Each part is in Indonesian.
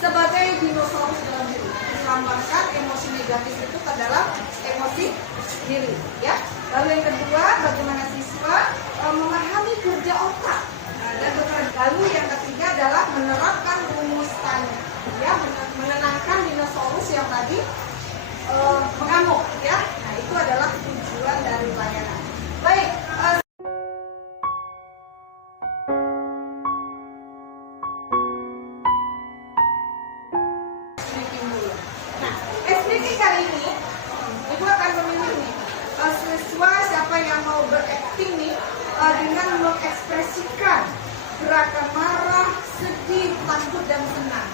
sebagai dinosaurus dalam diri, melambangkan emosi negatif itu ke dalam emosi diri, ya. Lalu yang kedua, bagaimana siswa memahami kerja otak. Dan lalu yang ketiga adalah menerapkan rumus tanya, ya, menenangkan dinosaurus yang tadi mengamuk, ya. Nah, itu adalah tujuan dari layanan. Baik. Nah, speaking kali ini, Ibu akan memilih nih siswa siapa yang mau berakting nih dengan mengekspresikan gerakan marah, sedih, takut, dan senang.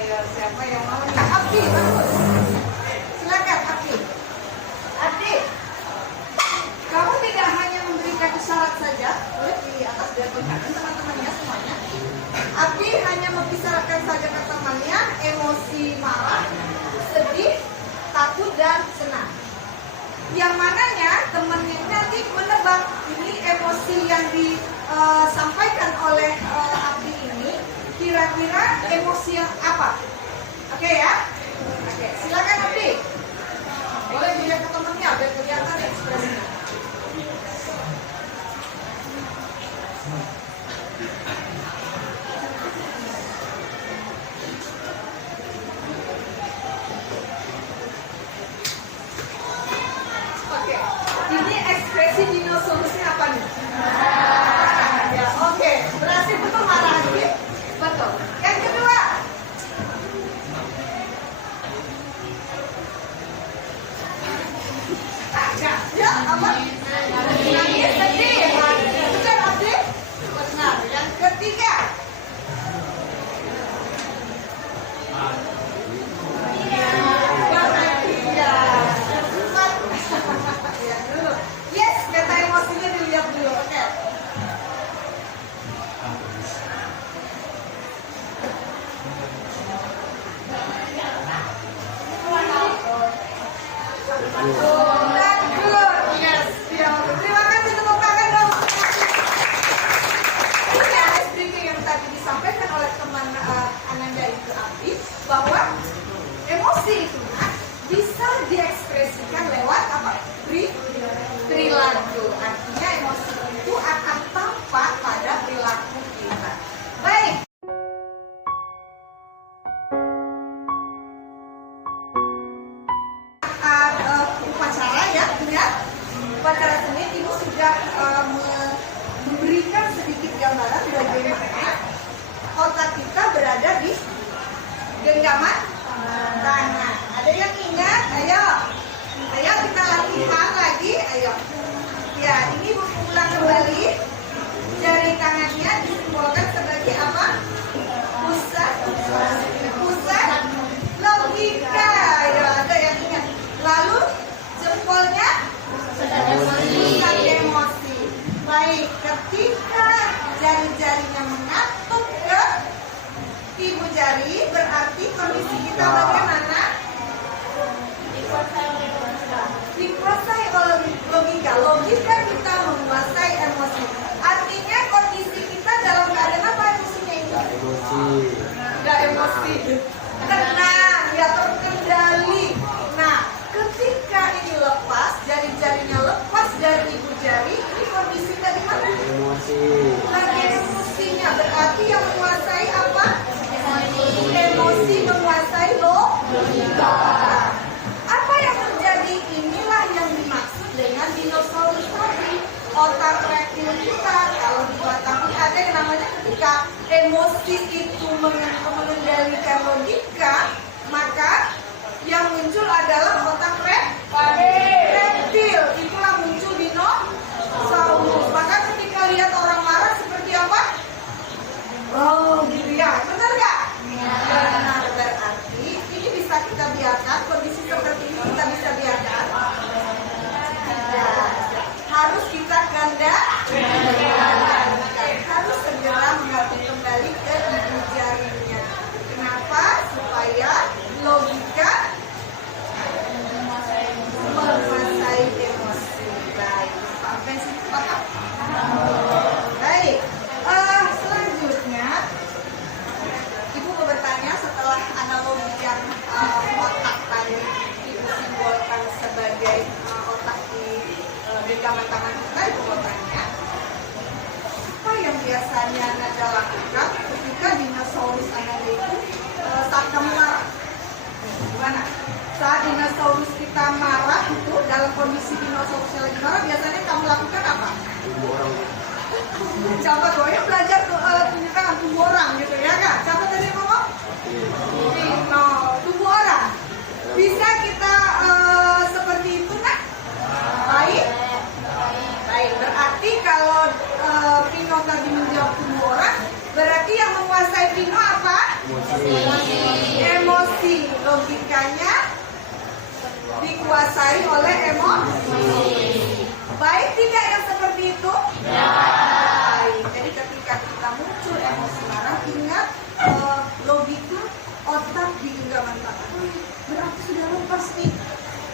Ya, siapa yang mau nih? Abdi, bagus. Silakan Abdi. Abdi, kamu tidak hanya memberikan isyarat saja, boleh di atas biar kelihatan teman-temannya semuanya. Abdi hanya mengisyaratkan saja ke temannya emosi marah, sedih, takut, dan senang. Yang mananya temannya nanti menebak ini emosi yang disampaikan oleh Abdi ini kira-kira emosi yang apa? Oke ya? Oke, silakan Abdi. Boleh dilihat ke temannya biar kelihatan ekspresinya. Oke, ini ekspresi dinosaurusnya apa nih? Ya, oke, berhasil betul marah Abdi? Betul. Yang kedua, ya, apa? Nangis, sedih. Betul Abdi? Benar. Yang ketiga, yes, kata emosinya dilihat dulu. Oke. Good. Yes. Ya. Terima kasih, tepuk tangan dong. Ini ada speaking yang tadi disampaikan oleh teman Ananda itu Abdi, bahwa emosi itu bisa diekspresikan lewat apa? Perilaku. Artinya emosi itu akan tampak pada perilaku kita. Baik. Upacara ya, ingat upacara seni. Ibu sudah memberikan sedikit gambaran bagaimana otak kita berada di genggaman tangan. Ada yang ingat? Ayo kita latihan lagi. Ayo. Ya, ini ulang kembali. Jari tangannya disimbolkan sebagai apa? Pusat logika. Ya, ada yang ingat. Lalu jempolnya pusat emosi. Baik, ketika jari-jarinya mengatuk ke ibu jari, berarti kondisi kita bagaimana? Dikuasai oleh logika. Logika kita menguasai emosi. Artinya kondisi kita dalam keadaan apa emosinya itu? Enggak emosi. Tenang, ya, terkendali. Nah, ketika ini lepas, jari-jarinya lepas dari ibu jari, ini kondisi dari mana? Lagi emosinya. Berarti yang menguasai apa? Emosi menguasai logika. Apa yang terjadi? Inilah yang dimaksud dengan dinosaurus tadi. Otak reptil kita, kalau di batang ada yang namanya ketika emosi itu mengendalikan logika. Emosi. Logikanya dikuasai oleh emosi. Baik tidak yang seperti itu? Baik. Jadi ketika kita muncul emosi marah, ingat logika otak di genggaman tangan. Berarti sudah lepas nih.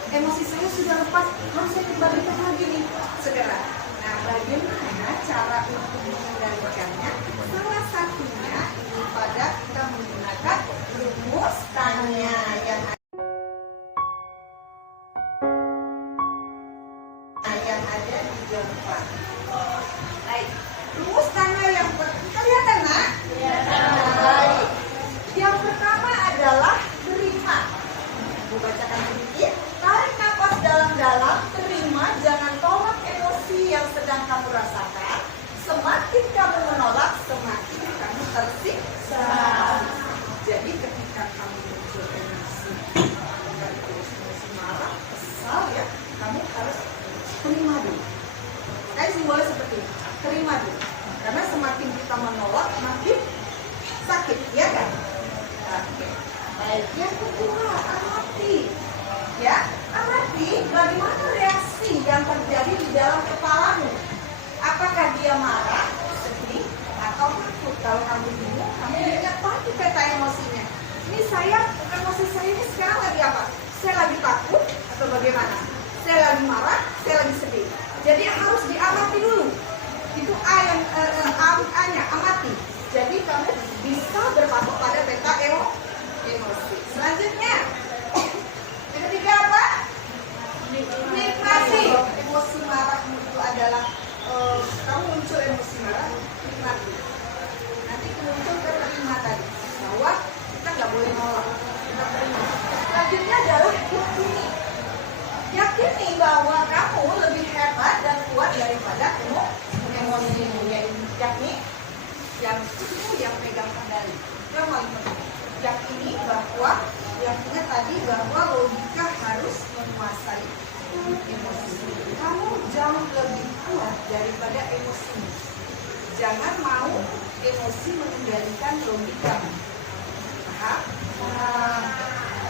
Emosi saya sudah lepas, harus saya kembalikan lagi nih. Segera. Nah, bagaimana cara untuk mengendalikannya? Salah satunya ini pada kita menggunakan rumus tanya yang ada di depan. Baik, rumus tanya yang kelihatan nak? Baik. Yang pertama adalah terima. Ibu bacakan sedikit. Tarik nafas dalam-dalam, terima, jangan tolak emosi yang sedang kamu rasakan. Semakin kamu menolak, semakin kamu tersiksa. Jadi ketika kamu muncul emosi, emosi marah, kesal ya, kamu harus terima dulu. Kayak simbolnya seperti ini, terima dulu. Karena semakin kita menolak, makin sakit, ya kan? Oke. Baik, yang kedua, amati. Ya, amati bagaimana reaksi yang terjadi di dalam kepalamu. Apakah dia marah, sedih, atau takut? Kalau kamu bingung, kamu ingat lagi peta emosinya. Ini emosi saya ini sekarang lagi apa? Saya lagi takut atau bagaimana? Saya lagi marah, saya lagi sedih. Jadi yang harus diamati dulu. Itu A-nya, amati. Jadi kamu bisa berpatok pada peta emosi. Selanjutnya, yang ketiga apa? Nikmati. Emosi marahmu itu adalah kamu muncul emosi marah, nikmati. Nanti muncul terima tadi bahwa kita nggak boleh nolak, kita terima. Selanjutnya adalah yakini. Yakini bahwa kamu lebih hebat dan kuat daripada emosimu. Yakni yang itu yang pegang kendali. Yang paling penting. Yakini bahwa ingat tadi bahwa logika harus menguasai emosi. Kamu jauh lebih kuat daripada emosi. Jangan mau emosi mengendalikan logika. Paham?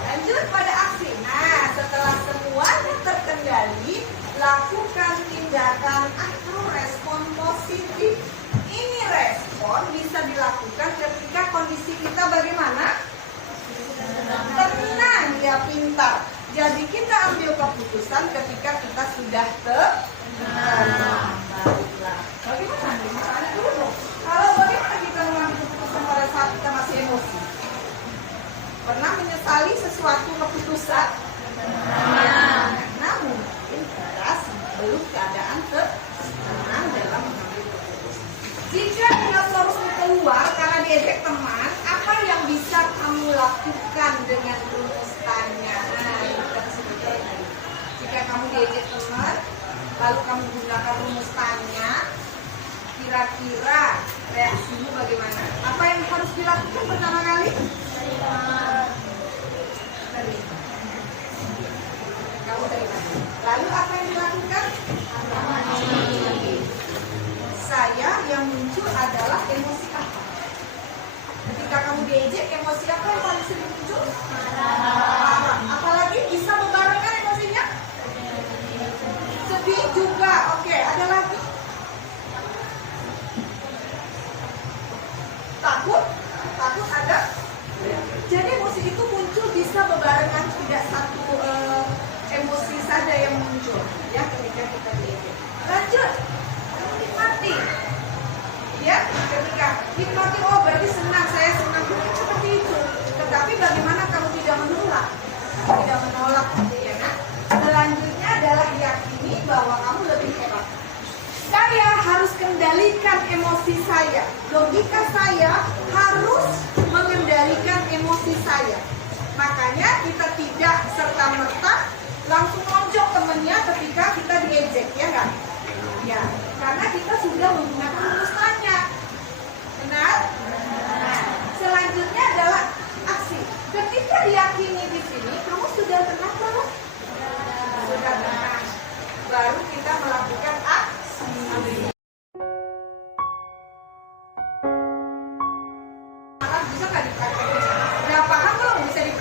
Lanjut pada aksi. Nah, setelah semuanya terkendali, lakukan tindakan atau respon positif. Ini respon bisa dilakukan ketika kondisi kita bagaimana? Tenang, ya pintar. Jadi kita ambil keputusan ketika kita sudah tenang. Baiklah. Bagaimana? Misalnya dulu dong. Kalau bagaimana kita mengambil keputusan pada saat kita masih emosi? Pernah menyesali sesuatu keputusan? Namun mungkin kita belum keadaan tenang dalam mengambil keputusan. Jika kamu harus keluar karena diejek teman, apa yang bisa kamu lakukan dengan rumus tanya? Nah, kita sebutkan tadi. Jika kamu diejek teman, lalu kamu gunakan rumus tanya, kira-kira reaksimu bagaimana? Apa yang harus dilakukan pertama kali? Terima. Kamu terima. Lalu apa yang dilakukan? Saya yang muncul adalah emosi apa? Ketika kamu diejek, emosi apa yang paling sering muncul? Marah. Apalagi bisa membarengkan emosinya? Sedih juga. Oke, ada lagi? Takut? Takut ada? Jadi emosi itu muncul bisa berbarengan, tidak satu emosi saja yang muncul ya ketika kita diejek. Lanjut, nikmati. Ya, ketika nikmati, oh berarti senang, saya senang juga seperti itu. Tetapi bagaimana kamu tidak menolak? Tidak menolak, ya kan? Selanjutnya adalah yakini bahwa kamu lebih hebat. Saya harus kendalikan emosi saya. Logika saya harus mengendalikan emosi saya. Makanya kita tidak serta-merta langsung lonjok temennya ketika kita diejek, ya kan? Ya, karena kita sudah menggunakan rumus tanya. Benar? Nah, selanjutnya adalah aksi. Ketika diyakini di sini, kamu sudah tenang belum? Sudah tenang. Baru kita melakukan aksi. Bisa nggak dipraktekin?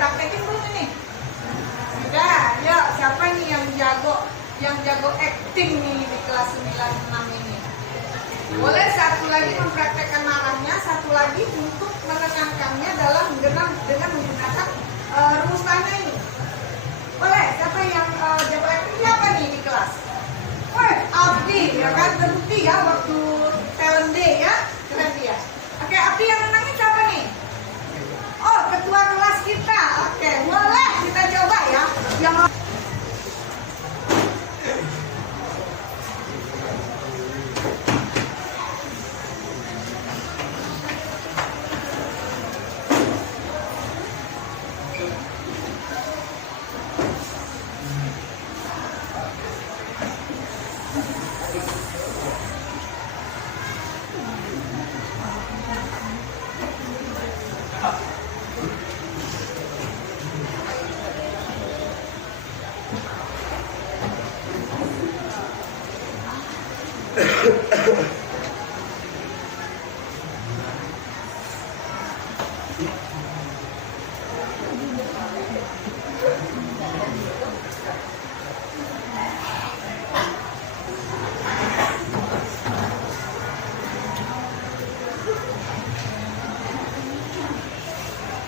Dipraktekin belum ini? Sudah, yuk siapa nih yang jago acting nih di kelas 96 ini? Boleh satu lagi mempraktekkan marahnya, satu lagi untuk menenangkannya dengan menggunakan rumus tanya ini. Boleh, siapa yang jago acting siapa nih di kelas? Woi, Abdi, ya kan? Terbukti ya waktu talent day ya, keren dia. Oke, Abdi yang menangin siapa nih? Oh, ketua kelas kita. Oke, boleh kita coba ya. Yang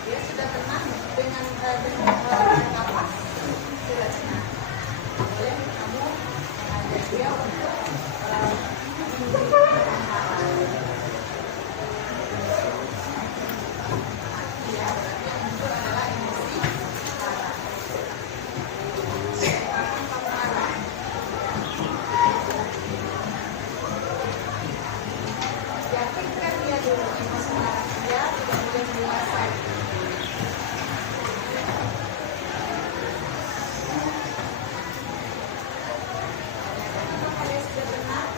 dia sudah tenang dengan apa? Sudah tenang. Boleh kamu mengajak dia untuk yakinkan dia dulu emosi marah dia tidak boleh menguasai. Apakah kalian sudah tenang?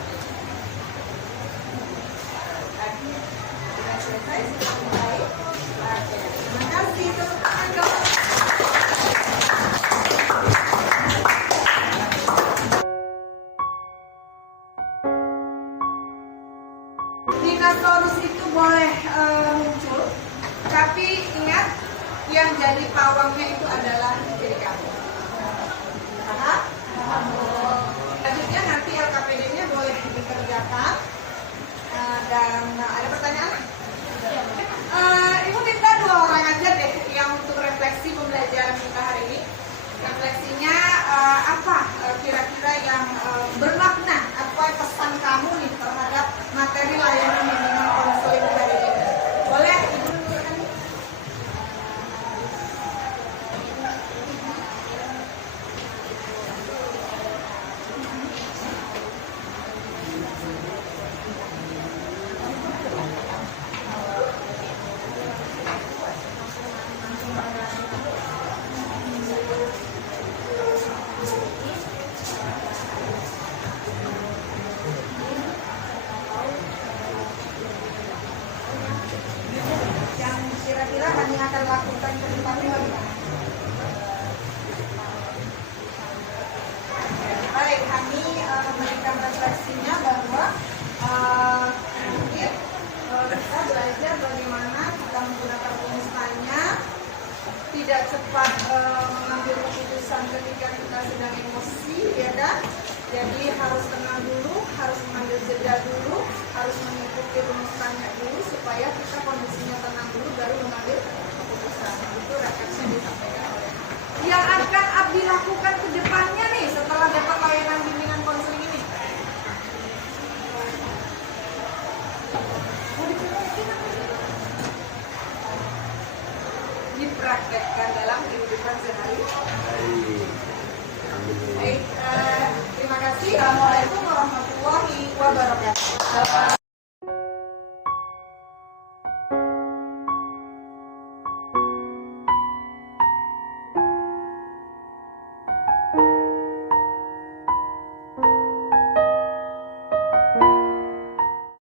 Tadi sudah selesai, sudah mulai. Oke, terima kasih. Tepuk tangan dong. Dinosaurus itu boleh muncul, tapi ingat yang jadi pawangnya itu adalah diri kamu. Paham? Selanjutnya nanti LKPD-nya boleh dikerjakan. Dan ada pertanyaan? Ibu minta 2 orang aja deh yang untuk refleksi pembelajaran kita hari ini. Refleksinya apa kira-kira yang bermakna, apa pesan kamu nih terhadap materi layanan bimbingan konseling hari ini? Boleh Ibu menunjukkan? Yang kira-kira kami akan lakukan ke depannya bagaimana? Baik, kami memberikan refleksinya bahwa mungkin kita belajar bagaimana kita menggunakan rumus tanya, tidak cepat mengambil keputusan ketika kita sedang emosi, ya kan? Jadi harus tenang dulu, harus mengambil jeda dulu, harus mengikuti rumus tanya dulu supaya kita kondisinya tenang dulu baru mengambil keputusan. Itu refleksi yang disampaikan oleh yang akan Abdi lakukan ke depannya nih setelah dapat layanan bimbingan konseling ini. Dipraktekkan dalam kehidupan sehari-hari. Baik, terima kasih. Assalamualaikum warahmatullahi wabarakatuh.